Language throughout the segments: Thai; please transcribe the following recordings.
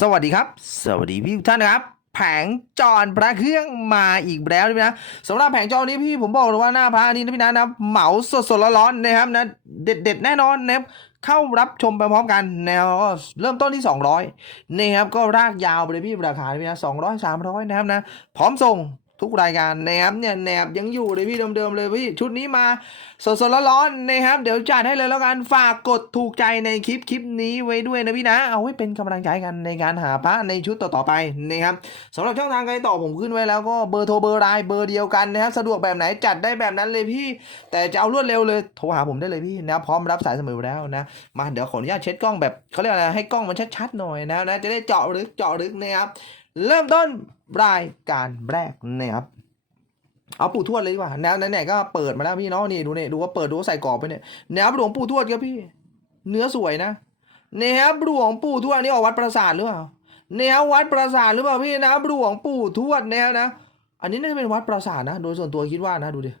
สวัสดีครับ สวัสดีพี่ท่านนะครับ แผงจอนพระเครื่องมาอีกแล้วนะพี่นะสำหรับแผงจอนี้พี่ผมบอกเลยว่าหน้าพระนี้นะพี่นะนะเหมาสดสดๆร้อนๆนะครับนะเด็ดเด็ดๆแน่นอนนะครับเข้ารับชมไปพร้อมกันแนวเริ่มต้นที่ 200นะครับก็รากยาวไปเลยพี่ราคาพี่นะสองร้อยสามร้อยนะครับนะพร้อมส่ง ทุกรายการนะครับเนี่ยแหนบยังอยู่เลยพี่เดิมๆเลยพี่ชุดนี้มาสดๆร้อนๆนะครับ เดี๋ยวจัดให้เลยแล้วกันฝากกดถูกใจในคลิปคลิปนี้ไว้ด้วยนะพี่นะ เอาไว้เป็นกำลังใจกันในการหาพระในชุดต่อๆไปนะครับสำหรับช่องทางการต่อผมขึ้นไว้แล้วก็เบอร์โทรเบอร์ไลน์เบอร์เดียวกันนะครับสะดวกแบบไหนจัดได้แบบนั้นเลยพี่ แต่จะเอารวดเร็วเลยโทรหาผมได้เลยพี่นะพร้อมรับสายเสมอแล้วนะมาเดี๋ยวขออนุญาตเช็ดกล้องแบบเขาเรียกอะไรให้กล้องมันชัดๆหน่อยนะนะจะได้เจาะลึกเจาะลึกนะครับ เริ่มต้นรายการแรกนะครับเอาปู่ทวดเลยดีกว่าแนวไหนๆก็เปิดมาแล้วพี่เนาะนี่ดูเนี่ยดูว่าเปิดดูว่าใส่กรอบไปเนี่ยแนวหลวงปู่ทวดครับพี่ เนื้อสวยนะแนวหลวงปู่ทวดนี่ออกวัดปราสาทหรือเปล่าแนววัดปราสาทหรือเปล่าพี่นะหลวงปู่ทวดแนวนะ อันนี้น่าจะเป็นวัดปราสาทนะ โดยส่วนตัวคิดว่านะดูดิ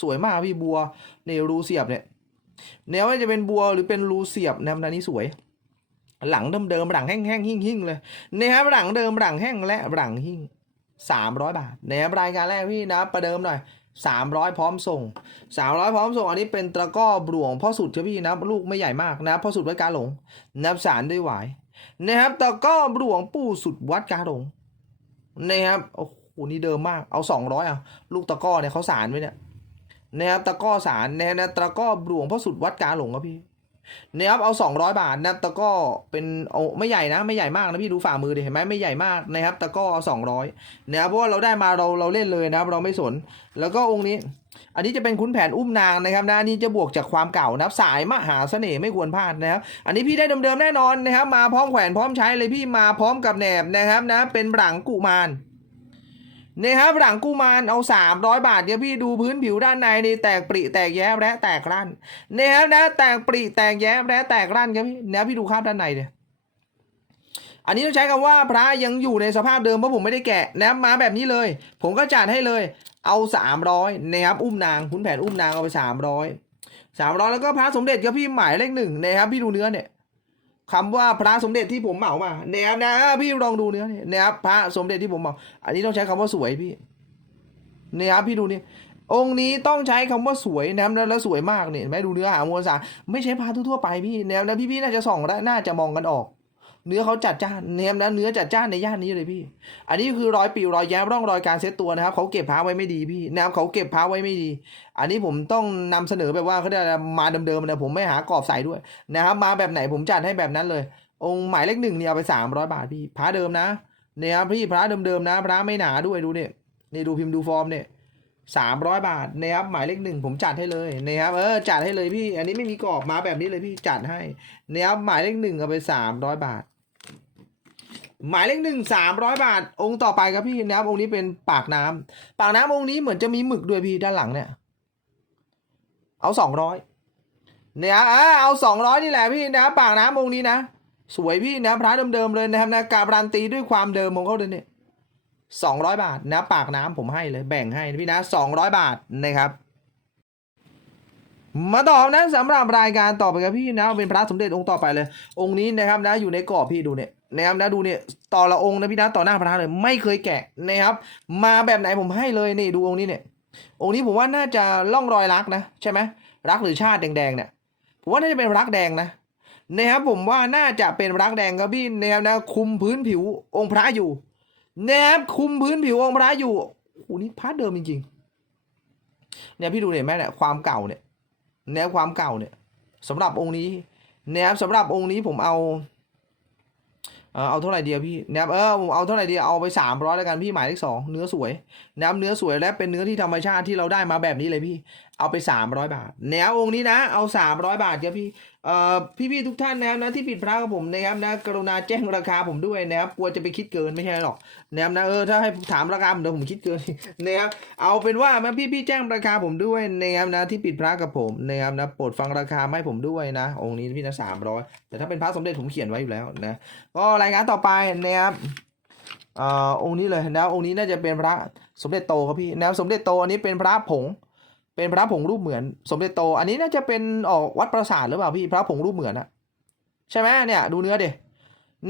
สวยมากพี่บัวเนี่ยรูเสียบเนี่ยแนวว่าจะเป็นบัวหรือเป็นรูเสียบแนวนั้นนี่สวย หลังเดิมๆหลังแห้งๆหิ่งๆเลยนะครับหลังเดิมหลังแห้งและหลังหิ่งสามร้อยบาทนะครับรายการแรกพี่นะประเดิมหน่อยสามร้อยพร้อมส่งสามร้อยพร้อมส่งอันนี้เป็นตะก้อหลวงพ่อสุดใช่พี่นะลูกไม่ใหญ่มากนะพ่อสุดวัดกาหลงนับสารด้วยหวายนะครับตะก้อหลวงปู่สุดวัดกาหลงนะครับโอ้โหนี่เดิมมากเอาสองร้อยอะลูกตะก้อเนี่ยเขาสารไว้เนี่ยนะครับตะก้อสารนะนะตะก้อหลวงพ่อสุดวัดกาหลงครับพี่ นะครับเอาสองร้อยบาทนะตะกร้อเป็นโอ้ไม่ใหญ่นะ ไม่ใหญ่มากนะพี่ดูฝ่ามือดิเห็นไหมไม่ใหญ่มากนะครับตะกร้อสองร้อยนะครับเพราะว่าเราได้มาเราเราเล่นเลยนะครับเราไม่สน แล้วก็องค์นี้ อันนี้จะเป็นขุนแผนอุ้มนางนะครับนะอันนี้จะบวกจากความเก่านะครับสายมหาเสน่ห์ไม่ควรพลาดนะครับอันนี้พี่ได้เดิมๆแน่นอนนะครับมาพร้อมแขวนพร้อมใช้เลยพี่มาพร้อมกับแหนบนะครับนะเป็นหลังกุมาร นะครับหลังกุมารเอาสามร้อยบาทเนี่ยพี่ดูพื้นผิวด้านในนี่แตกปริแตกแย้มและแตกรั่นนะครับนะแตกปริแตกแย้มและแตกรั่นครับพี่นะพี่ดูคราบด้านในเนี่ยอันนี้ต้องใช้คำว่าพระยังอยู่ในสภาพเดิมเพราะผมไม่ได้แกะนะมาแบบนี้เลย ผมก็จัดให้เลย เอาสามร้อยนะครับอุ้มนางคุณแผนอุ้มนางเอาไปสามร้อยสามร้อยแล้วก็พระสมเด็จก็พี่หมายเลขหนึ่งนะครับพี่ดูเนื้อเนี่ย คำว่าพระสมเด็จที่ผมเหมามานะครับนะพี่ลองดูเนื้อเนี่ยนะครับพระสมเด็จที่ผมเหมา อันนี้ต้องใช้คำว่าสวยพี่นะครับพี่ดูนี่องค์นี้ต้องใช้คำว่าสวยนะครับแล้วสวยมากเนี่ยไหมดูเนื้อหามวลสารไม่ใช่พระทั่วไปพี่นะครับแล้วพี่ๆน่าจะส่องและน่าจะมองกันออก เนื้อเขาจัดจ้านเนียมนะเนื้อจัดจ้านในย่านนี้เลยพี่ อันนี้คือรอยปิวรอยแย้มร่องรอยการเซ็ตตัวนะครับเขาเก็บพาไว้ไม่ดีพี่นะครับเขาเก็บพาไว้ไม่ดี อันนี้ผมต้องนำเสนอแบบว่าเขาเรียกอะมาเดิมๆนะผมไม่หากรอบใส่ด้วยนะครับมาแบบไหนผมจัดให้แบบนั้นเลย องค์หมายเลขหนึ่งเนี่ยเอาไปสามร้อยบาทพี่พระเดิมนะเนี่ยครับพี่พระเดิมๆนะพระไม่หนาด้วยดูเนี่ยนี่ดูพิมพ์ดูฟอร์มเนี่ยสามร้อยบาทนะครับหมายเลขหนึ่งผมจัดให้เลยนะครับเออจัดให้เลยพี่ อันนี้ไม่มีกรอบมาแบบนี้เลยพี่จัดให้นะครับหมายเลขหนึ่งเอาไปสามร้อยบาท หมายเลขหนึ่งสามร้อยบาท องค์ต่อไปครับพี่นะครับองค์นี้เป็นปากน้ำปากน้ำองค์นี้เหมือนจะมีหมึกด้วยพี่ด้านหลังเนี่ย เอาสองร้อยเนี่ยเอาสองร้อยนี่แหละพี่นะ ปากน้ำองค์นี้นะ สวยพี่นะพระเดิมๆเลยนะครับนะการันตีด้วยความเดิมของเขาเลยเนี่ยสองร้อยบาทนะ ปากน้ำผมให้เลยแบ่งให้พี่นะสองร้อยบาทนะครับมาต่อนะสำหรับรายการต่อไปครับพี่นะเป็นพระสมเด็จองค์ต่อไปเลย องค์นี้นะครับนะอยู่ในกรอบพี่ดูเนี่ย นะครับนะดูเนี่ยต่อละองค์นะพี่นะต่อหน้าพระเลยไม่เคยแกะนะครับ มาแบบไหนผมให้เลยนี่ดูองค์นี้เนี่ยองค์นี้ผมว่าน่าจะล่องรอยรักนะใช่ไหมรักหรือชาติแดงๆเนี่ยผมว่าน่าจะเป็นรักแดงนะนะครับผมว่าน่าจะเป็นรักแดงครับพี่นะครับนะคุมพื้นผิวองค์พระอยู่นะครับคุมพื้นผิวองค์พระอยู่โอ้นี่พระเดิมจริงๆเนี่ยพี่ดูเนี่ยแม่เนี่ยความเก่าเนี่ยแนวความเก่าเนี่ยสำหรับองค์นี้นะครับสำหรับองค์นี้ผมเอา เออเอาเท่าไหร่เดียวพี่นะครับเออผมเอาเท่าไหร่เดียวเอาไปสามร้อยแล้วกันพี่หมายเลขสองเนื้อสวยนะครับเนื้อสวยและเป็นเนื้อที่ธรรมชาติที่เราได้มาแบบนี้เลยพี่เอาไปสามร้อยบาท แนวองค์นี้นะ เอาสามร้อยบาทครับพี่เอ่อพี่ๆทุกท่านนะครับนะที่ผิดพลาดกับผมนะครับนะกรุณาแจ้งราคาผมด้วยนะครับกลัวจะไปคิดเกินไม่ใช่หรอกนะครับนะเออถ้าให้ถามราคาผมเดี๋ยวผมคิดเกินนะครับเอาเป็นว่ามาพี่พี่ๆแจ้งราคาผมด้วยนะครับนะที่ปิดพระกับผมนะครับนะโปรดฟังราคามาให้ผมด้วยนะ องค์นี้พี่นะสามร้อยแต่ถ้าเป็นพระสมเด็จผมเขียนไว้อยู่แล้วนะก็รายงานต่อไปนะครับเอ่อองค์นี้เลยนะองค์นี้น่าจะเป็นพระสมเด็จโตครับพี่นะสมเด็จโตอันนี้เป็นพระผง เป็นพระผงรูปเหมือน สมเด็จโต อันนี้น่าจะเป็นออกวัดประสาทหรือเปล่าพี่พระผงรูปเหมือนอะใช่ไหมเนี่ยดูเนื้อเดิ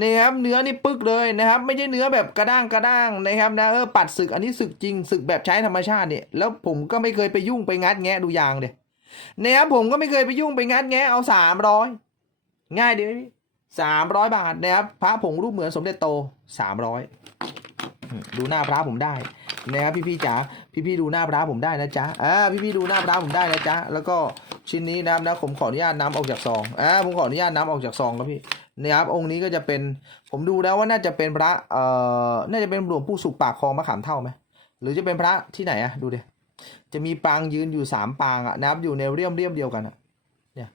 นะครับเนื้อนี่ปึกเลยนะครับ ไม่ใช่เนื้อแบบกระด้างกระด้างนะครับนะเออปัดศึกอันนี้ศึกจริงศึกแบบใช้ธรรมชาติเนี่ยแล้วผมก็ไม่เคยไปยุ่งไปงัดแงะดูยางเดียนะครับผมก็ไม่เคยไปยุ่งไปงัดแงะเอาสามร้อยง่ายดีไหมพี่สามร้อยบาทนะครับพระผงรูปเหมือนสมเด็จโตสามร้อยดูหน้าพระผมได้ นะครับพี่ๆจ๋าพี่ๆดูหน้าพระผมได้นะจ๊ะอ่าพี่ๆดูหน้าพระผมได้นะจ๊ะแล้วก็ชิ้นนี้นะครับนะผมขออนุญาตน้ำออกจากซองอ่าผมขออนุญาตน้ำออกจากซองครับพี่นะครับองค์นี้ก็จะเป็นผมดูแล้วว่าน่าจะเป็นพระเอ่อน่าจะเป็นหลวงปู่สุขปากคลองมะขามเท่าไหมหรือจะเป็นพระที่ไหนอะดูดิจะมีปางยืนอยู่สามปางอะนะครับอยู่ในเรียมเรียมเดียวกันอะเนี่ย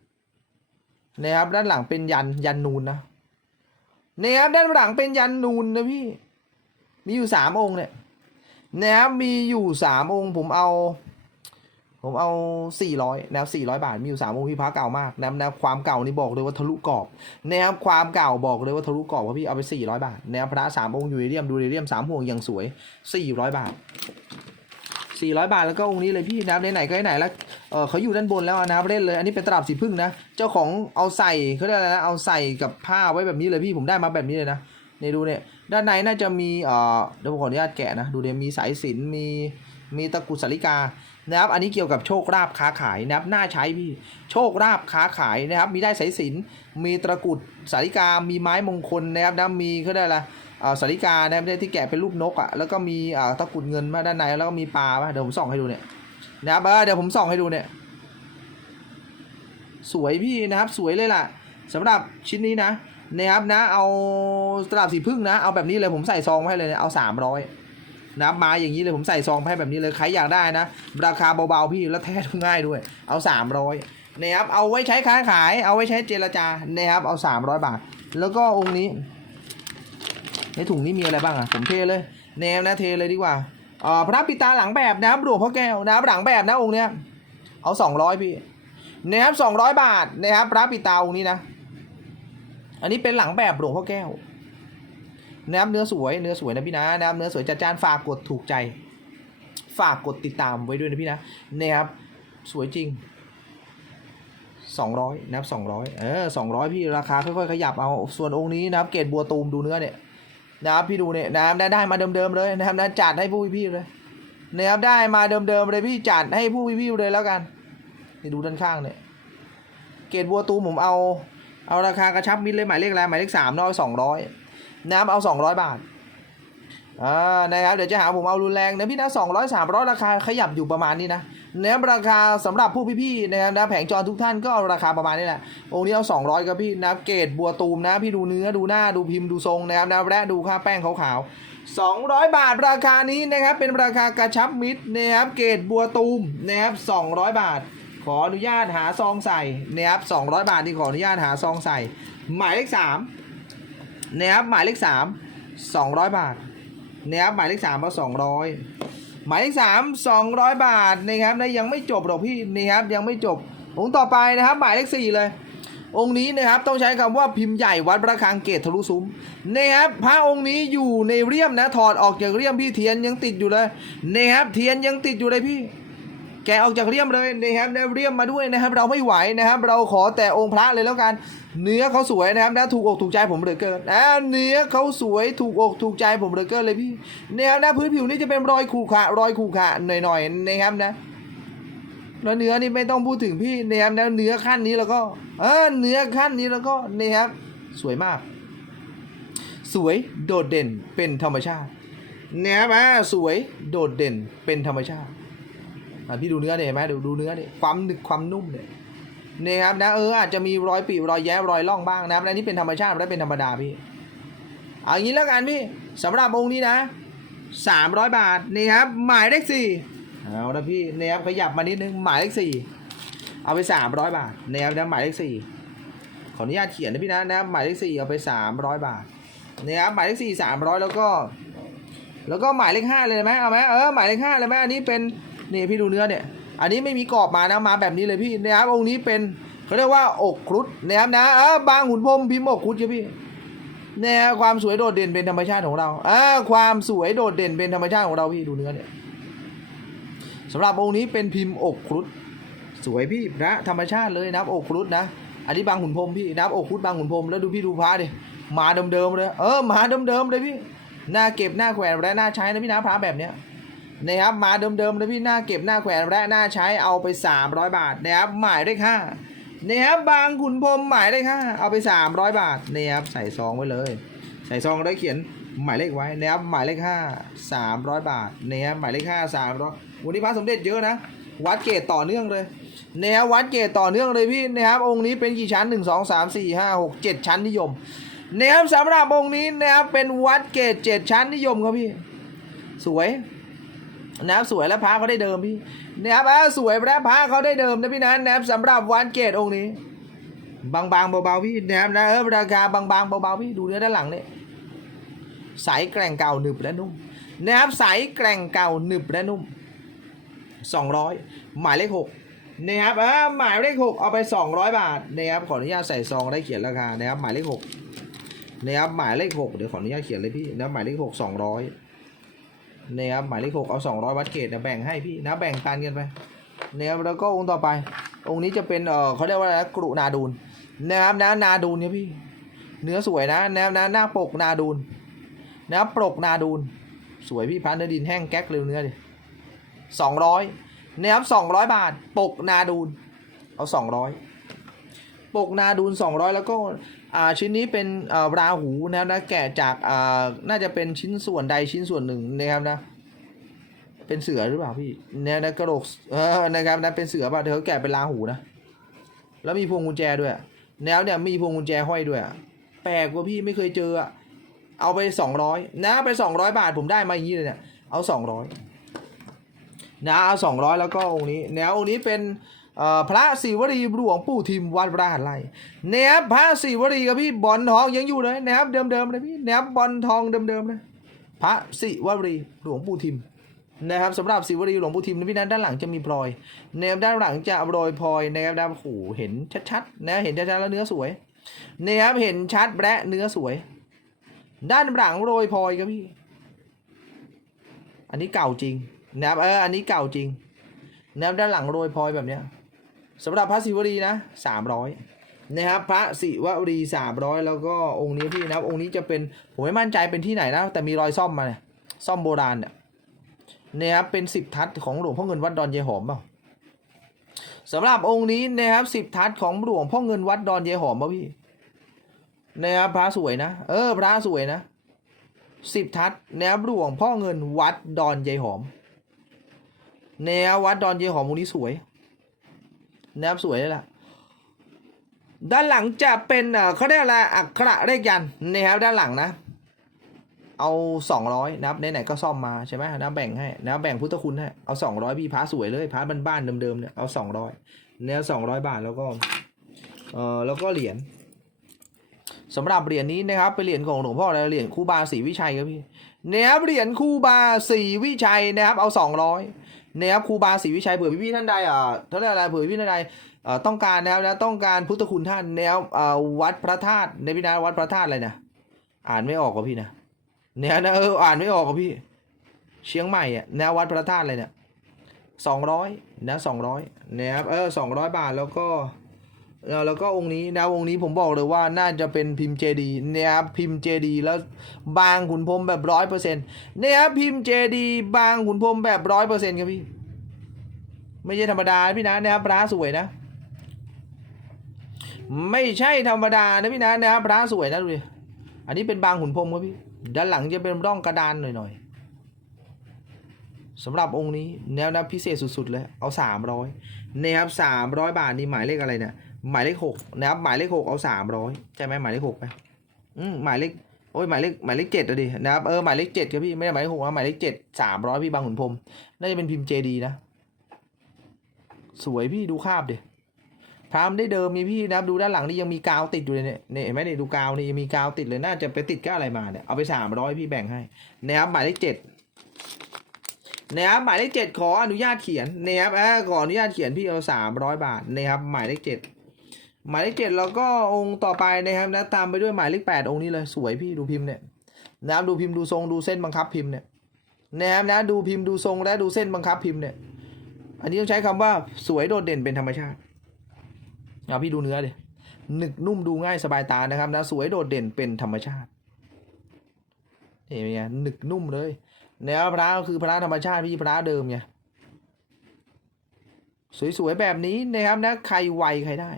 นะครับด้านหลังเป็นยันยันนูนนะนะครับด้านหลังเป็นยันนูนนะพี่มีอยู่สามองค์เนี่ย นะครับมีอยู่สามองค์ผมเอา ผมเอาสี่ร้อยนะครับสี่ร้อยบาทมีอยู่สามองค์พี่พระเก่ามากนะครับนะความเก่านี่บอกเลยว่าทะลุกรอบนะครับความเก่าบอกเลยว่าทะลุกรอบว่าพี่เอาไปสี่ร้อยบาทนะครับพระสามองค์อยู่ในเรียมดูในเรียมสามห่วงอย่างสวยสี่ร้อยบาทสี่ร้อยบาทแล้วก็องค์นี้เลยพี่นะครับไหนๆก็ไหนแล้วเออเขาอยู่ด้านบนแล้วนะครับเล่นเลย อันนี้เป็นตลับสีพึ่งนะ เจ้าของเอาใส่เขาเรียกอะไรนะเอาใส่กับผ้าไว้แบบนี้เลยพี่ผมได้มาแบบนี้เลยนะนี่ดูเนี่ย ด้านในน่าจะมีเอ่อเดี๋ยวผมขออนุญาตแกะนะ ดูเนี่ยมีสายสิญจนมีมีตะกรุดสาริกานะครับ อันนี้เกี่ยวกับโชคลาภค้าขายนะครับ น่าใช้พี่ โชคลาภค้าขายนะครับ มีได้สายสิญจนมีตะกรุดสาริกา มีไม้มงคลนะครับนะมีเขาได้ละสาริกานะครับที่แกะเป็นรูปนกอะ แล้วก็มีอ่าตะกรุดเงินมาด้านใน แล้วก็มีปลาป่ะเดี๋ยวผมส่องให้ดูเนี่ยนะครับเออเดี๋ยวผมส่องให้ดูเนี่ย สวยพี่นะครับ สวยเลยล่ะสำหรับชิ้นนี้นะ นะครับนะ เอาตลับสีพึ่งนะ เอาแบบนี้เลยผมใส่ซองมาให้เลยเอาสามร้อยนะครับมาอย่างนี้เลยผมใส่ซองให้แบบนี้เลยใครอยากได้นะ ราคาเบาๆพี่แล้วแท้ง่ายด้วย เอา300นะครับเอาไว้ใช้ค้าขาย เอาไว้ใช้เจรจานะครับเอา300บาท แล้วก็องค์นี้ ในถุงนี้มีอะไรบ้างอะผมเทเลยแนวนะเทเลยดีกว่าอ่อพระปิตาหลังแบบนะครับหลวงพ่อแก้วนะครับหลังแบบนะองค์เนี้ยเอา200พี่นะครับ200บาทนะครับพระปิตาองค์นี้นะ อันนี้เป็นหลังแบบหลวงพ่อแก้วน้ำเนื้อสวยเนื้อสวยนะพี่นะน้ำเนื้อสวยจัดจ้านฝากกดถูกใจ ฝากกดติดตามไว้ด้วยนะพี่นะนะครับสวยจริงสองร้อยนะครับสองร้อยเออสองร้อยพี่ราคาค่อยๆขยับเอาส่วนองค์นี้นะครับเกรดบัวตูมดูเนื้อเนี่ยนะครับพี่ดูเนี่ยนะครับได้ได้มาเดิมๆเลยนะครับนะจัดให้ผู้พี่เลยนะครับได้มาเดิมๆเลยพี่จัดให้ผู้พี่เลยแล้วกันนี่ดูด้านข้างเนี่ยเกรดบัวตูมผมเอา เอาราคากระชับมิตรเลยหมายเลขอะไรหมายเลขสามร้อยสองร้อยน้ำเอาสองร้อยบาทอ่านะครับเดี๋ยวจะหาผมเอารุนแรงนะพี่นะสองร้อยสามร้อยราคาขยับอยู่ประมาณนี้นะนะครับราคาสำหรับผู้พี่ๆนะครับนะแผงจรทุกท่านก็เอาราคาประมาณนี้แหละองค์นี้เอาสองร้อยครับพี่นะเกรดบัวตูมนะพี่ดูเนื้อดูหน้าดูพิมพ์ดูทรงนะครับนะและดูค่าแป้งขาวๆสองร้อยบาทราคานี้นะครับเป็นราคากระชับมิตรนะครับเกรดบัวตูมนะครับสองร้อยบาท ขออนุญาตหาซองใส่นะครับ200บาทที่ขออนุญาตหาซองใส่ หมายเลข3นะครับหมายเลข3 200บาทนะครับหมายเลข3เอา200หมายเลข3 200บาทนะครับนะยังไม่จบหรอกพี่นะครับยังไม่จบองค์ต่อไปนะครับ หมายเลข4เลย องค์นี้นะครับต้องใช้คำว่าพิมพ์ใหญ่วัดประคังเกตทะลุซุ้มนะครับพระองค์นี้อยู่ในเรียมนะถอดออกจากเรียมพี่เทียนยังติดอยู่เลยนะครับเทียนยังติดอยู่เลยพี่ แกออกจากเรียมเลยนะครับได้เรียมมาด้วยนะครับ เราไม่ไหวนะครับ เราขอแต่องค์พระเลยแล้วกัน เนื้อเขาสวยนะครับนะถูกอกถูกใจผมเหลือเกินอ่าเนื้อเขาสวยถูกอกถูกใจผมเหลือเกินเลยพี่นะครับนะพื้นผิวนี่จะเป็นรอยขูขะรอยขูขะหน่อยๆนะครับนะแล้วเนื้อนี่ไม่ต้องพูดถึงพี่นะครับนะเนื้อขั้นนี้แล้วก็ เออเนื้อขั้นนี้แล้วก็นี่ครับ สวยมาก สวยโดดเด่นเป็นธรรมชาตินะครับอ่าสวยโดดเด่นเป็นธรรมชาติ อะพี่ดูเนื้อเนี่ยเห็นไหมดูดูเนื้อเนี่ยความหนึบความนุ่มเนี่ยนี่ครับนะเอออาจจะมีรอยปีรอยแย้รอยร่องบ้างนะครับและนี่เป็นธรรมชาติและเป็นธรรมดาพี่เอางี้แล้วกันพี่สำหรับองค์นี้นะสามร้อยบาทนี่ครับหมายเลขสี่เอาละพี่เนี่ยครับขยับมานิดนึงหมายเลขสี่เอาไปสามร้อยบาทเนี่ยครับนะหมายเลขสี่ขออนุญาตเขียนนะพี่นะนะหมายเลขสี่เอาไปสามร้อยบาทเนี่ยครับหมายเลขสี่สามร้อยแล้วก็ แล้วก็หมายเลขห้าเลยไหมเอาไหมเออหมายเลขห้าเลยไหมอันนี้เป็น นี่พี่ดูเนื้อเนี่ย อันนี้ไม่มีกรอบมานะมาแบบนี้เลยพี่นะครับองค์นี้เป็นเขาเรียกว่าอกครุฑนะครับนะเออบางหุ่นพรมพิมพ์อกครุฑครับพี่เนี่ยความสวยโดดเด่นเป็นธรรมชาติของเราอ่าความสวยโดดเด่นเป็นธรรมชาติของเราพี่ดูเนื้อเนี่ยสำหรับองค์นี้เป็นพิมพ์อกครุฑสวยพี่พระธรรมชาติเลยนะครับอกครุฑนะอันนี้บางหุ่นพรมพี่นะครับอกครุฑบางหุ่นพรมแล้วดูพี่ดูพระดิมาเดิมๆเลย เออมาเดิมๆเลยพี่หน้าเก็บหน้าแขวนและหน้าใช้นะพี่นะพระแบบเนี้ย นะครับมาเดิมๆเลยพี่หน้าเก็บหน้าแขวนและหน้าใช้เอาไป 300 บาทนะครับหมายเลขห้านะครับบางขุนพรมหมายเลขห้าเอาไป 300 บาทนะครับใส่ซองไว้เลย ใส่ซองแล้วเขียนหมายเลขไว้นะครับหมายเลขห้าสามร้อยบาทนะครับหมายเลขห้าสามร้อยวันนี้พระสมเด็จเยอะนะ วัดเกตต่อเนื่องเลยนะครับวัดเกตต่อเนื่องเลยพี่นะครับองค์นี้เป็นกี่ชั้นหนึ่งสองสามสี่ห้าหกเจ็ดชั้นนิยมนะครับสำหรับองค์นี้นะครับเป็นวัดเกตเจ็ดชั้นนิยมครับพี่ สวย นะครับสวยแล้วพระเขาได้เดิมพี่นะครับอ่าสวยแล้วพระเขาได้เดิมนะพี่นะนะครับสำหรับวัดเกตองค์นี้ บางๆเบาๆพี่นะครับนะเออราคาบางๆเบาๆพี่ดูเนื้อด้านหลังเนี่ยใสแกร่งเก่าหนึบและนุ่มนะครับใสแกร่งเก่าหนึบและนุ่มสองร้อยหมายเลขหกนะครับเออหมายเลขหกเอาไปสองร้อยบาทนะครับขออนุญาตใส่ซองได้เขียนราคานะครับหมายเลขหกนะครับหมายเลขหกเดี๋ยวขออนุญาตเขียนเลยพี่นะหมายเลขหกสองร้อย นะครับหมายเลขหกเอาสองร้อยวัดเกตนะแบ่งให้พี่นะแบ่งปันกันไปนะครับแล้วก็องค์ต่อไป องค์นี้จะเป็นเออเขาเรียกว่าอะไระกรุนาดูนนะครับนะนาดูนเนี่ยพี่ เนื้อสวยนะนะครับนะหน้าปกนาดูนนะครับปกนาดูนสวยพี่พันเนื้อดินแห้งแก๊กเร็วเนื้อดิสองร้อยนะครับสองร้อยบาท ปกนาดูนเอาสองร้อยปกนาดูนสองร้อยแล้วก็ อ่าชิ้นนี้เป็นอ่อราหูนะครับนะแกะจากอ่าน่าจะเป็นชิ้นส่วนใดชิ้นส่วนหนึ่งนะครับนะ เป็นเสือหรือเปล่าพี่เนี่ยนะกระโหลกเออนะครับนะเป็นเสือป่ะเธอแกะเป็นราหูนะแล้วมีพวงกุญแจด้วยแล้วเนี่ยมีพวงกุญแจห้อยด้วยแปลกกว่าพี่ไม่เคยเจอเอาไปสองร้อยนะไปสองร้อยบาทผมได้มาอย่างนี้เลยเนี่ยเอาสองร้อยนะเอาสองร้อยแล้วก็องค์นี้แนวองค์นี้เป็น พระศิวลีหลวงปู่ทิมวัดราชไร่เนี่ยพระศิวลีกับพี่บอลทองยังอยู่เลยนะครับเดิมๆเลยพี่นะครับบอลทองเดิมๆเลยพระศิวลีหลวงปู่ทิมนะครับสำหรับศิวลีหลวงปู่ทิมนะพี่นั้นด้านหลังจะมีพลอยแนวด้านหลังจะโรยพลอยนะครับด้านโอ้โหเห็นชัดๆนะเห็นชัดๆแล้วเนื้อสวยนะครับเห็นชัดและเนื้อสวย ด้านหลังโรยพลอยครับพี่ อันนี้เก่าจริงนะครับเอออันนี้เก่าจริงนะครับด้านหลังโรยพลอยแบบเนี้ย สำหรับพระศิวลีนะสามร้อยนะครับพระศิวลีสามร้อยแล้วก็องค์นี้พี่นะครับองค์นี้จะเป็นผมไม่มั่นใจเป็นที่ไหนนะแต่มีรอยซ่อมมาเนี่ยซ่อมโบราณเนี่ยนะครับเป็นสิบทัศของหลวงพ่อเงินวัดดอนเยหอมเปล่าสำหรับองค์นี้นะครับสิบทัศของหลวงพ่อเงินวัดดอนเยหอมเปล่าพี่นะครับพระสวยนะ เออพระสวยนะสิบทัศน์นะครับหลวงพ่อเงินวัดดอนเยหอมแนววัดดอนเยหอมองค์นี้สวย นะครับสวยเลยล่ะด้านหลังจะเป็นเขาเรียกอะไรอักขระเลขยันนะครับด้านหลังนะ เอาสองร้อยนะครับไหนๆก็ซ่อมมาใช่ไหมนะแบ่งให้นะแบ่งพุทธคุณให้เอาสองร้อยพี่พระสวยเลยพระบ้านๆเดิมๆเนี่ยเอาสองร้อยเนี่ยสองร้อยบาทแล้วก็เออแล้วก็เหรียญสำหรับเหรียญนี้นะครับเป็นเหรียญของหลวงพ่อเหรียญครูบาศรีวิชัยครับพี่เนี่ยเหรียญครูบาศรีวิชัยนะครับเอาสองร้อย นะครับครูบาศรีวิชัยเผื่อพี่ๆท่านใดอ่าท่านใดอะไรเผื่อพี่ท่านใดต้องการนะครับนะต้องการพุทธคุณท่านแนววัดพระธาตุในพี่นะวัดพระธาตุอะไรนะอ่านไม่ออกกับพี่นะเนี่ยนะเอออ่านไม่ออกกับพี่ เชียงใหม่อะแนววัดพระธาตุอะไรเนี่ยสองร้อยนะสองร้อยนะครับเออสองร้อยบาทแล้วก็ เออแล้วก็องค์นี้นะองค์นี้ผมบอกเลยว่าน่าจะเป็นพิมพ์เจดีนะครับพิมพ์เจดีแล้วบางขุนพรมแบบร้อยเปอร์เซ็นต์นะครับพิมพ์เจดีบางขุนพรมแบบร้อยเปอร์เซ็นต์ครับพี่ ไม่ใช่ธรรมดาพี่นะนะครับพระสวยนะ ไม่ใช่ธรรมดานะพี่นะนะครับพระสวยนะดูดิอันนี้เป็นบางขุนพรมครับพี่ด้านหลังจะเป็นร่องกระดานหน่อยๆสำหรับองค์นี้แนวนะพิเศษสุดๆเลยเอาสามร้อยนะครับสามร้อยบาทนี่หมายเลขอะไรเนี่ย หมายเลขหกนะครับหมายเลขหกเอาสามร้อยใช่ไหมหมายเลขหกไปอืมหมายเลขโอ้ยหมายเลขหมายเลขเจ็ดอะดินะครับเออหมายเลขเจ็ดครับพี่ไม่ได้หมายเลขหกนะหมายเลขเจ็ดสามร้อยพี่บางขุนพรมน่าจะเป็นพิมพ์เจดีนะ สวยพี่ดูคาบดิพรามได้เดิมมีพี่นะครับดูด้านหลังนี่ยังมีกาวติดอยู่เลยเนี่ยเนี่ยเห็นไหมเนี่ยดูกาวนี่ยังมีกาวติดเลยน่าจะไปติดก็อะไรมาเนี่ยเอาไปสามร้อยพี่แบ่งให้นะครับหมายเลขเจ็ดนะครับหมายเลขเจ็ดขออนุญาตเขียนนะครับเออขออนุญาตเขียนพี่เอาสามร้อยบาทนะครับหมายเลขเจ็ด หมายเลขเจ็ดแล้วก็องค์ต่อไปนะครับนะตามไปด้วยหมายเลขแปดองค์นี้เลยสวยพี่ดูพิมพ์เนี่ยนะครับดูพิมพ์ดูทรงดูเส้นบังคับพิมพ์เนี่ยนะครับนะดูพิมพ์ดูทรงและดูเส้นบังคับพิมพ์เนี่ย อันนี้ต้องใช้คำว่าสวยโดดเด่นเป็นธรรมชาติเอาพี่ดูเนื้อดิหนึกนุ่มดูง่ายสบายตานะครับนะสวยโดดเด่นเป็นธรรมชาติเห็นไหมไงหนึกนุ่มเลยแล้วพระก็คือพระธรรมชาติพี่พระเดิมไงสวยๆแบบนี้นะครับนะใครไวใครได้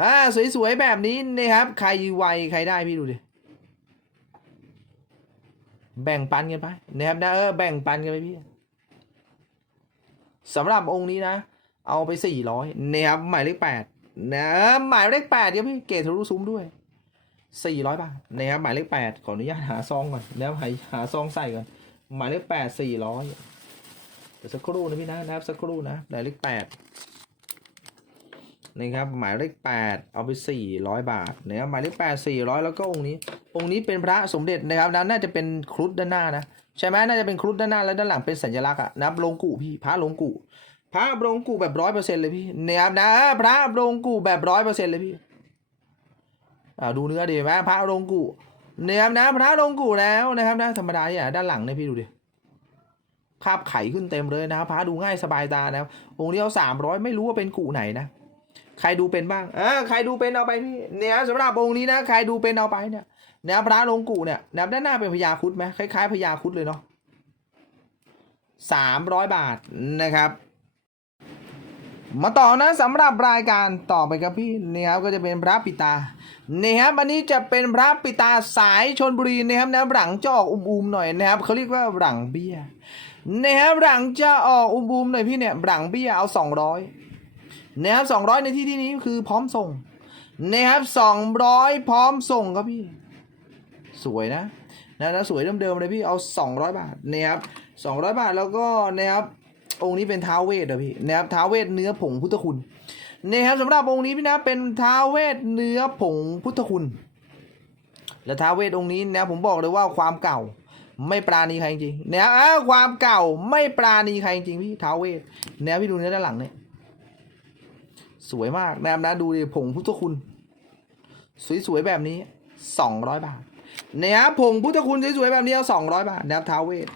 อ่าสวยๆแบบนี้นะครับ ใครไวใครได้พี่ดูดิ แบ่งปันกันไปนะครับนะเออแบ่งปันกันไปพี่สำหรับองค์นี้นะ เอาไปสี่ร้อยนะครับหมายเลขแปดนะหมายเลขแปดเดี๋ยวพี่เกตทะลุซุ้มด้วยสี่ร้อยบาทนะครับหมายเลขแปดขออนุญาตหาซองก่อนนะครับหาหาซองใส่ก่อนหมายเลขแปดสี่ร้อยเดี๋ยวสักครู่นะพี่นะนะครับสักครู่นะหมายเลขแปด นะครับหมายเลขแปดเอาไปสี่ร้อยบาทนะครับหมายเลขแปดสี่ร้อยแล้วก็องค์นี้ องค์นี้เป็นพระสมเด็จนะครับนะน่าจะเป็นครุฑด้านหน้านะใช่ไหมน่าจะเป็นครุฑด้านหน้าแล้วด้านหลังเป็นสัญลักษณ์อะนะครับลงกุพี่พระลงกุพระบรงกูแบบร้อยเปอร์เซ็นต์เลยพี่นี่ยครับนะพระบรงกูแบบร้อยเปอร์เซ็นต์เลยพี่อ่าดูเนื้อดีไหมพระบรงกูเนี่ยครับนะพระบรงกูแล้วนะครับนะธรรมดาเนี่ยด้านหลังเนี่ยพี่ดูดิคาบไข่ขึ้นเต็มเลยนะครับพระดูง่ายสบายตานะครับองค์นี้เอาสามร้อยไม่รู้ว่าเป็นกูไหนนะ ใครดูเป็นบ้างเออใครดูเป็นเอาไปพี่เนี่ยสำหรับองค์นี้นะ ใครดูเป็นเอาไปเนี่ยนะพระลงกูเนี่ยนะครับด้านหน้าเป็นพญาคุดไหมคล้ายๆพญาคุดเลยเนาะสามร้อยบาทนะครับ มาต่อนะสำหรับรายการต่อไปครับพี่นี่ครับก็จะเป็นพระปิตานี่ครับอันนี้จะเป็นพระปิตาสายชนบุรีนะครับนะหลังจะออกอุ้มๆหน่อยนะครับเขาเรียกว่าหลังเบี้ยนะครับหลังจะออกอุ้มๆหน่อยพี่เนี่ยหลังเบี้ยเอาสองร้อย นะครับสองร้อยในที่ที่นี้คือพร้อมส่งนะครับสองร้อยพร้อมส่งครับพี่ สวยนะนะนะสวยเดิมๆเลยพี่เอาสองร้อยบาทนะครับสองร้อยบาทแล้วก็นะครับองค์นี้เป็นท้าวเวทเหรอพี่นะครับท้าวเวทเนื้อผงพุทธคุณนะครับสำหรับองค์นี้พี่นะเป็นท้าวเวทเนื้อผงพุทธคุณ และท้าวเวทองค์นี้นะผมบอกเลยว่าความเก่าไม่ปราณีใครจริงๆนะครับความเก่าไม่ปราณีใครจริงพี่ท้าวเวทนะพี่ดูเนื้อด้านหลังเนี่ย สวยมากนะครับนะดูดิผงพุทธคุณ สวยๆแบบนี้สองร้อยบาทนะครับผงพุทธคุณสวยๆแบบนี้เอาสองร้อยบาทนะครับท้าวเวท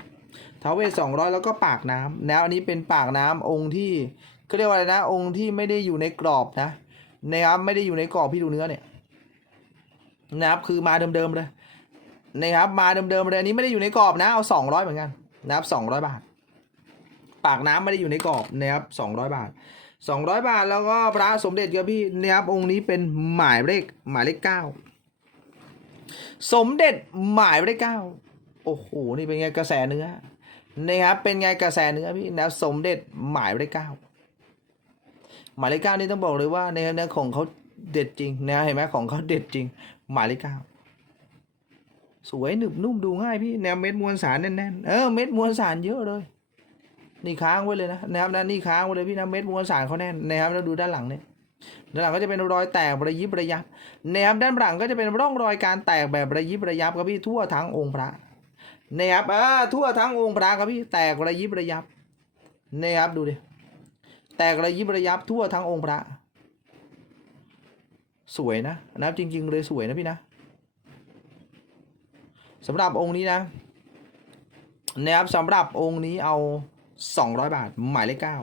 ท้าวเวสสองร้อยแล้วก็ปากน้ำแล้วอันนี้เป็นปากน้ำองค์ที่เขาเรียกว่าอะไรนะ องค์ที่ไม่ได้อยู่ในกรอบนะนะครับไม่ได้อยู่ในกรอบพี่ดูเนื้อเนี่ยนะครับคือมาเดิมๆเลยนะครับมาเดิมๆเลยอันนี้ไม่ได้อยู่ในกรอบนะเอาสองร้อยเหมือนกันนะครับสองร้อยบาท ปากน้ำไม่ได้อยู่ในกรอบนะครับสองร้อยบาท สองร้อยบาทแล้วก็พระสมเด็จครับพี่นะครับองค์นี้เป็นหมายเลขหมายเลขเก้าสมเด็จหมายเลขเก้าโอ้โหนี่เป็นไงกระแสเนื้อนะครับเป็นไงกระแสเนื้อพี่นะสมเด็จหมายเลขเก้าหมายเลขเก้านี่ต้องบอกเลยว่าในเนื้อของเขาเด็ดจริงนะเห็นไหมของเขาเด็ดจริง หมายเลขเก้าสวยหนึบนุ่มดูง่ายพี่แนวเม็ดมวลสารแน่นๆเออเม็ดมวลสารเยอะเลย นี่ค้างไว้เลยนะนะครับนะนี่ค้างไว้เลยพี่นะเม็ดมวลสารเขาแน่นนะครับแล้วดูด้านหลังเนี่ยด้านหลังก็จะเป็นรอยแตกระยิบระยับนะครับด้านหลังก็จะเป็นร่องรอยการแตกแบบระยิบระยับครับพี่ทั่วทั้งองค์พระนะครับอ่าทั่วทั้งองค์พระครับพี่แตกระยิบระยับนะครับดูดิแตกระยิบระยับทั่วทั้งองค์พระ สวยนะนะครับจริง ๆ เลยสวยนะพี่นะสำหรับองค์นี้นะนะครับสำหรับองค์นี้เอา สองร้อยบาท หมายเลขเก้า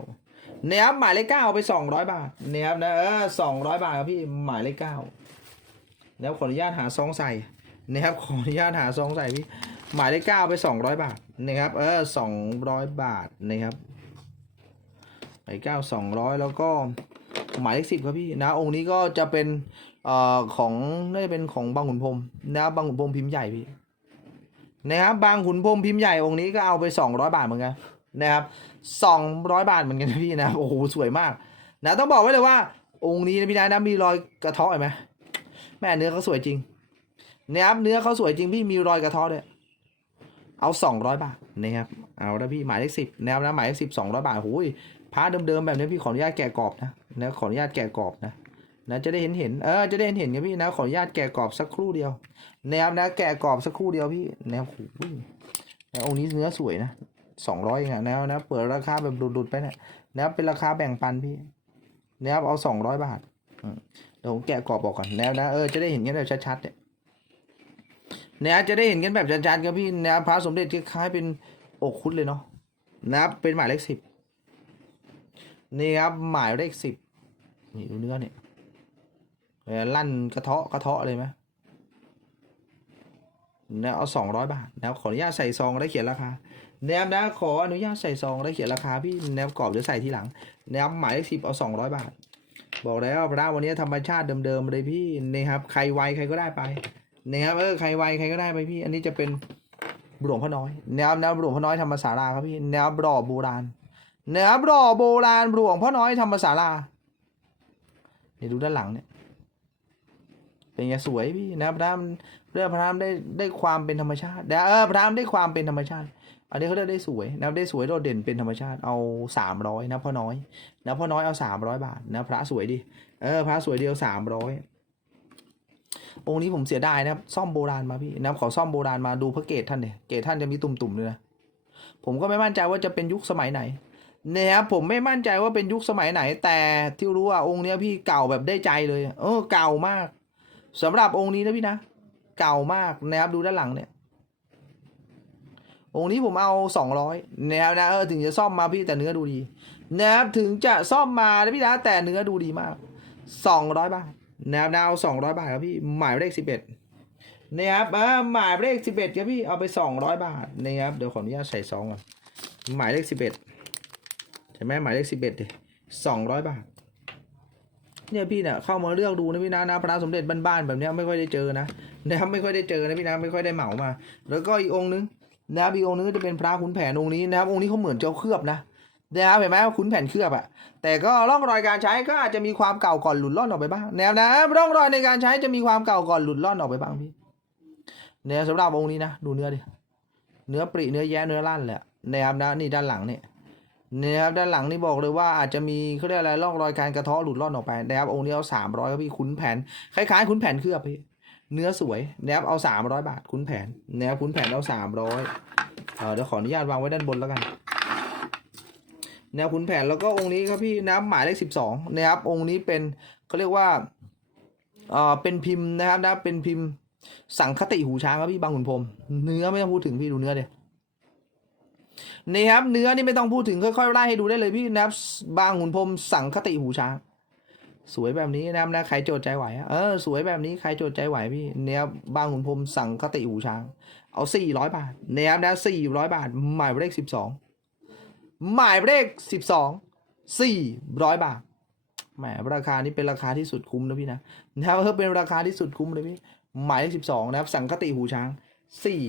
นะครับหมายเลขเก้าเอาไปสองร้อยบาทนะครับนะเออสองร้อยบาทครับพี่หมายเลขเก้าแล้วขออนุญาตหาซองใส่นะครับขออนุญาตหาซองใส่พี่หมายเลขเก้าไปสองร้อยบาทนะครับเออสองร้อยบาทนะครับหมายเก้าสองร้อยแล้วก็หมายเลขสิบครับพี่นะองค์นี้ก็จะเป็นเอ่อของน่าจะเป็นของบางขุนพรมนะครับบางขุนพรมพิมพ์ใหญ่พี่นะครับบางขุนพรมพิมพ์ใหญ่องค์นี้ก็เอาไปสองร้อยบาทเหมือนกัน นะครับสองร้อยบาทเหมือนกันนะพี่นะโอ้โหสวยมากนะต้องบอกไว้เลยว่า องค์นี้นะพี่นะนะมีรอยกระเทาะเห็นไหมแม่เนื้อเขาสวยจริงนะครับเนื้อเขาสวยจริงพี่มีรอยกระเทาะด้วยเอาสองร้อยบาทนะครับเอาแล้วพี่หมายเลขสิบนะครับนะหมายเลขสิบสองร้อยบาทโอ้ยพาเดิมๆแบบนี้พี่ขออนุญาตแกะกรอบนะนะขออนุญาตแกะกรอบนะนะจะได้เห็นเห็นเออจะได้เห็นเห็นกันพี่นะขออนุญาตแกะกรอบสักครู่เดียวนะครับนะแกะกรอบสักครู่เดียวพี่นะครับโอ้ยองค์นี้เนื้อสวยนะ สองร้อยนะนะนะเปิดราคาแบบดุดๆไปเนี่ยนะครับเป็นราคาแบ่งปันพี่นะครับเอาสองร้อยบาทเดี๋ยวผมแกะกรอบบอกก่อนแล้วนะเออจะได้เห็นกันแบบชัดๆเนี่ยเนี่ยจะได้เห็นกันแบบชัดๆครับพี่นะครับพระสมเด็จคล้ายเป็นอกคุดเลยเนาะนะครับเป็นหมายเลขสิบนี่ครับหมายเลขสิบนี่ดูเนื้อเนี่ยเออลั่นกระเทาะกระเทาะเลยไหมนะเอาสองร้อยบาทนะครับขออนุญาตใส่ซองได้เขียนราคา แนบนะขออนุญาตใส่ซองได้เขียนราคาพี่แนบกรอบหรือใส่ทีหลังแนบหมายเลขสิบเอาสองร้อยบาท บอกแล้วพระวันนี้ธรรมชาติเดิมๆเลยพี่นะครับใครไวใครก็ได้ไปนะครับเออใครไวใครก็ได้ไปพี่ อันนี้จะเป็นหลวงพ่อน้อยแนวแนวหลวงพ่อน้อยธรรมศาลาครับพี่แนวรอโบราณแนวรอโบราณหลวงพ่อน้อยธรรมศาลานี่ดูด้านหลังเนี่ยเป็นไงสวยพี่นะพระรามเรื่องพระรามได้ได้ความเป็นธรรมชาติเดี๋ยวเออพระรามได้ความเป็นธรรมชาติ อันนี้เขาเรียกได้สวยนะได้สวยโดดเด่นเป็นธรรมชาติเอาสามร้อยนะพ่อน้อยนะพ่อน้อยเอาสามร้อยบาทนะพระสวยดีเออพระสวยเดียวสามร้อยองค์นี้ผมเสียดายนะครับซ่อมโบราณมาพี่นะขอซ่อมโบราณมาดูพระเกศท่านเนี่ยเกศท่านจะมีตุ่มๆเลยนะผมก็ไม่มั่นใจว่าจะเป็นยุคสมัยไหนนะครับผมไม่มั่นใจว่าเป็นยุคสมัยไหน แต่ที่รู้ว่าองค์เนี้ยพี่เก่าแบบได้ใจเลย เออเก่ามากสำหรับองค์นี้นะพี่นะ เก่ามากนะครับดูด้านหลังเนี่ย องค์นี้ผมเอาสองร้อยนะครับนะเออถึงจะซ่อมมาพี่แต่เนื้อดูดีนะครับถึงจะซ่อมมานะพี่นะแต่เนื้อดูดีมากสองร้อยบาทนะครับนะเอาสองร้อยบาทครับพี่หมายเลขสิบเอ็ดนะครับเออหมายเลขสิบเอ็ดครับพี่เอาไปสองร้อยบาทนะครับเดี๋ยวขออนุญาตใส่ซองก่อนหมายเลขสิบเอ็ดใช่ไหมหมายเลขสิบเอ็ดดิสองร้อยบาทเนี่ยพี่เนี่ยเข้ามาเลือกดูนะพี่นะนะพระสมเด็จบ้านๆแบบเนี้ยไม่ค่อยได้เจอนะนะครับไม่ค่อยได้เจอนะพี่นะไม่ค่อยได้เหมามา แล้วก็อีกองค์นึง นะครับอีกองค์นึงก็จะเป็นพระขุนแผนองค์นี้นะครับองค์นี้เขาเหมือนเจ้าเคลือบนะนะครับเห็นไหมว่าขุนแผนเคลือบอะแต่ก็ร่องรอยการใช้ก็อาจจะมีความเก่าก่อนหลุดล่อนออกไปบ้างนะครับนะร่องรอยในการใช้จะมีความเก่าก่อนหลุดล่อนออกไปบ้างพี่เนี่ยสำหรับองค์นี้นะดูเนื้อดิเนื้อปริเนื้อแย้เนื้อลั่นเลยอะนะครับนะนี่ด้านหลังเนี่ยนี่ยครับด้านหลังนี่บอกเลยว่าอาจจะมีเขาเรียกอะไรร่องรอยการกระเทาะหลุดร่อนออกไปนะครับองค์นี้เอาสามร้อยครับพี่ขุนแผนคล้ายๆขุนแผนเคลือบพี่ เนื้อสวยนะครับเอาสามร้อยบาทขุนแผนนะครับขุนแผนเอาสามร้อยเออเดี๋ยวขออนุญาตวางไว้ด้านบนแล้วกันแนวขุนแผนแล้วก็องค์นี้ครับพี่นะครับหมายเลขสิบสองนะครับองค์นี้เป็นเขาเรียกว่าเออเป็นพิมพ์นะครับนะเป็นพิมพ์สังคติหูช้างครับพี่บางขุนพรมเนื้อไม่ต้องพูดถึงพี่ดูเนื้อเดียนี่ครับเนื้อนี่ไม่ต้องพูดถึงค่อยๆไล่ให้ดูได้เลยพี่นะครับบางหุ่นพรมสังคติหูช้าง สวยแบบนี้นะครับนะใครโจทย์ใจไหวอะเออสวยแบบนี้ใครโจทย์ใจไหวพี่เนี่ยบางหุ่นพรมสั่งคติหูช้าง เอาสี่ร้อยบาทเนี่ยครับนะสี่ร้อยบาท หมายเลขสิบสองหมายเลขสิบสองสี่ร้อยบาทแหมราคานี้เป็นราคาที่สุดคุ้มนะพี่นะนะครับเออเป็นราคาที่สุดคุ้มเลยพี่หมายเลขสิบสองนะครับสั่งคติหูช้างสี่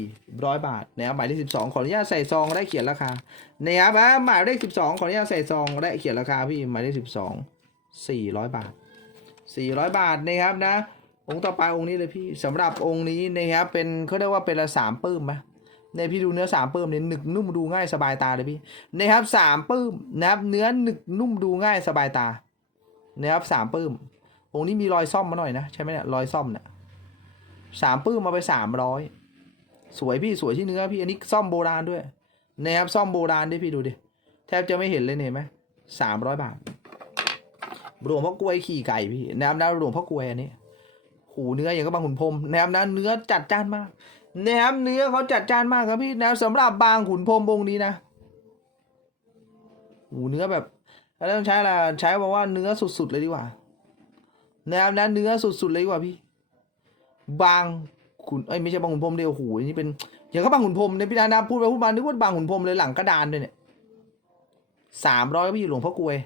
ร้อยบาทนะครับหมายเลขสิบสองขออนุญาตใส่ซองได้เขียนราคานะครับหมายเลขสิบสองขออนุญาตใส่ซองได้เขียนราคาพี่หมายเลขสิบสอง สี่ร้อยบาทสี่ร้อยบาทนะครับนะ องค์ต่อไปองค์นี้เลยพี่สำหรับองค์นี้นะครับเป็นเขาเรียกว่าเป็นละสามปื้มไหมในพี่ดูเนื้อสามปื้มเนี่ยหนึกนุ่มดูง่ายสบายตาเลยพี่นะครับสามปื้มนะครับเนื้อหนึกนุ่มดูง่ายสบายตานะครับสามปื้ม องค์นี้มีรอยซ่อมมาหน่อยนะใช่ไหมเนี่ยรอยซ่อมเนี่ยสามปื้มมาไปสามร้อยสวยพี่สวยที่เนื้อพี่อันนี้ซ่อมโบราณด้วยนะครับซ่อมโบราณด้วยพี่ดูดิแทบจะไม่เห็นเลยเนี่ยเห็นไหมสามร้อยบาท หลวงพ่อกลวยขี่ไก่พี่นะครับนะหลวงพ่อกลวยอันนี้หูเนื้ออย่างก็บางขุนพรมนะครับนะเนื้อจัดจ้านมากนะครับเนื้อเขาจัดจ้านมากครับพี่นะสำหรับบางขุนพรมองค์นี้นะหูเนื้อแบบแล้วต้องใช้อะไรใช้บอกว่าเนื้อสุดๆเลยดีกว่านะครับนะเนื้อสุดๆเลยดีกว่าพี่ บางขุนเอ้ยไม่ใช่บางขุนพรมเดียวหอันนี่เป็นอย่างก็บางขุนพรมเนี่ยพี่ดานาพูดไปพูดมานึกว่าบางขุนพรมเลยหลังกระดานด้วยเนี่ยสามร้อยพี่หลวงพ่อกลวย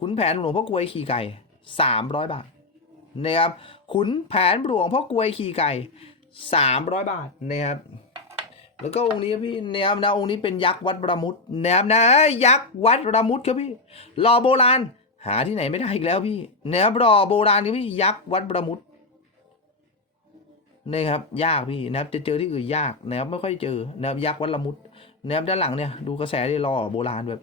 ขุนแผนหลวงพ่อกลวยขี่ไก่สามร้อยบาทนะครับขุนแผนหลวงพ่อกลวยขี่ไก่สามร้อยบาทนะครับแล้วก็องค์นี้พี่แนวนะองค์นี้เป็นยักษ์วัดประมุตแนวนะยักษ์วัดประมุตครับพี่รอโบราณ หาที่ไหนไม่ได้อีกแล้วพี่แนวรอโบราณครับพี่ยักษ์วัดประมุตนี่ครับยากพี่นะครับจะเจอที่อื่นยากนะครับไม่ค่อยเจอนะครับยักษ์วัดละมุดนะครับด้านหลังเนี่ยดูกระแสได้หล่อโบราณแบบ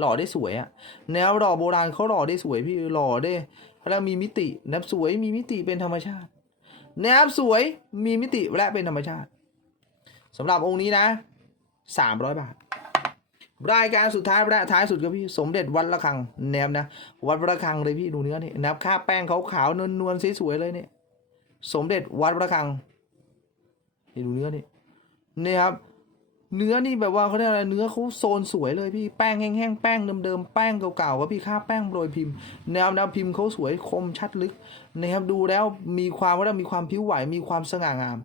หล่อได้สวยอะแนวหล่อโบราณเขาหล่อได้สวยพี่หล่อได้แล้วมีมิติแนบสวยมีมิติเป็นธรรมชาติ แนบสวยมีมิติและเป็นธรรมชาติสำหรับองค์นี้นะสามร้อยบาท รายการสุดท้ายและท้ายสุดครับพี่สมเด็จวัดระฆังแนบนะ วัดระฆังเลยพี่ดูเนื้อนี่นับค่าแป้งขาวๆนวลๆสวยๆเลยเนี่ยสมเด็จวัดพระฆังนี่ดูเนื้อนี่นี่ครับ เนื้อนี่แบบว่าเขาเรียกอะไรเนื้อเขาโซนสวยเลยพี่แป้งแห้งๆแป้งเดิมๆแป้งเก่าๆก็พี่ค่าแป้งโรยพิมพ์แนวแนวพิมพ์เขาสวยคมชัดลึกนะครับดูแล้วมีความว่ามีความผิวไหวมีความสง่างาม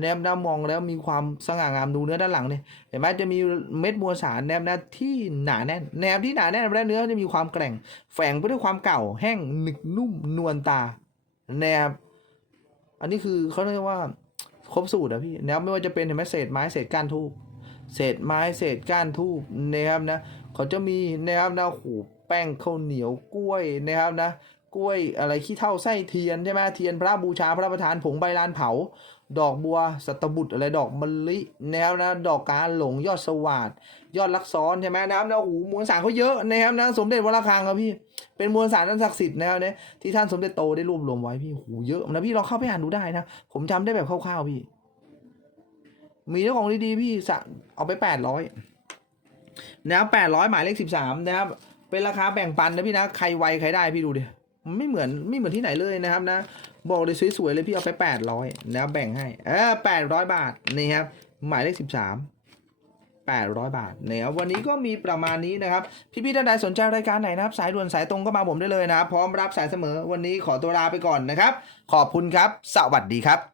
แนบหน้ามองแล้วมีความสง่างามดูเนื้อด้านหลังเนี่ยเห็นไหมจะมีเม็ดมวลสารแนบหน้าที่หนาแน่นแนบที่หนาแน่นแล้วเนื้อจะมีความแกร่ง แฝงไปด้วยความเก่าแห้งหนึกนุ่มนวลตาแนบอันนี้คือเขาเรียกว่าครบสูตรอะพี่แนบไม่ว่าจะเป็นเห็นไหมเศษไม้เศษก้านทูบ เศษไม้เศษก้านทูบนะครับนะเขาจะมีนะครับนะโอ้โหแป้งข้าวเหนียวกล้วยนะครับนะกล้วยอะไรขี้เท่าไส้เทียนใช่ไหมเทียนพระบูชาพระประธานผงใบลานเผา ดอกบัวสัตบุตรอะไรดอกมะลิแนวนะดอกกาหลงยอดสวัสดยอดลักซ้อนใช่ไหมนะครับนะโอ้โหมวลสารเขาเยอะนะครับนะสมเด็จวระฆังครับพี่เป็นมวลสารอันศักดิ์สิทธิ์นะครับเนี่ยที่ท่านสมเด็จโตได้รวบรวมไว้พี่โอ้โหเยอะนะพี่ลองเข้าไปอ่านดูได้นะผมจำได้แบบคร่าวๆพี่ มีเจ้าของดีๆพี่สะเอาไปแปดร้อยนะครับแปดร้อยหมายเลขสิบสามนะครับ เป็นราคาแบ่งปันนะพี่นะ ใครไวใครได้พี่ดูดิไม่เหมือนไม่เหมือนที่ไหนเลยนะครับนะ บอกเลยสวยๆเลยพี่เอาไปแปดร้อยนะครับแบ่งให้เออแปดร้อยบาทนี่ครับ หมายเลขสิบสามแปดร้อยบาทนะครับวันนี้ก็มีประมาณนี้นะครับ พี่ๆท่านใดสนใจรายการไหนนะครับ สายด่วนสายตรงก็มาผมได้เลยนะครับ พร้อมรับสายเสมอวันนี้ขอตัวลาไปก่อนนะครับ ขอบคุณครับ สวัสดีครับ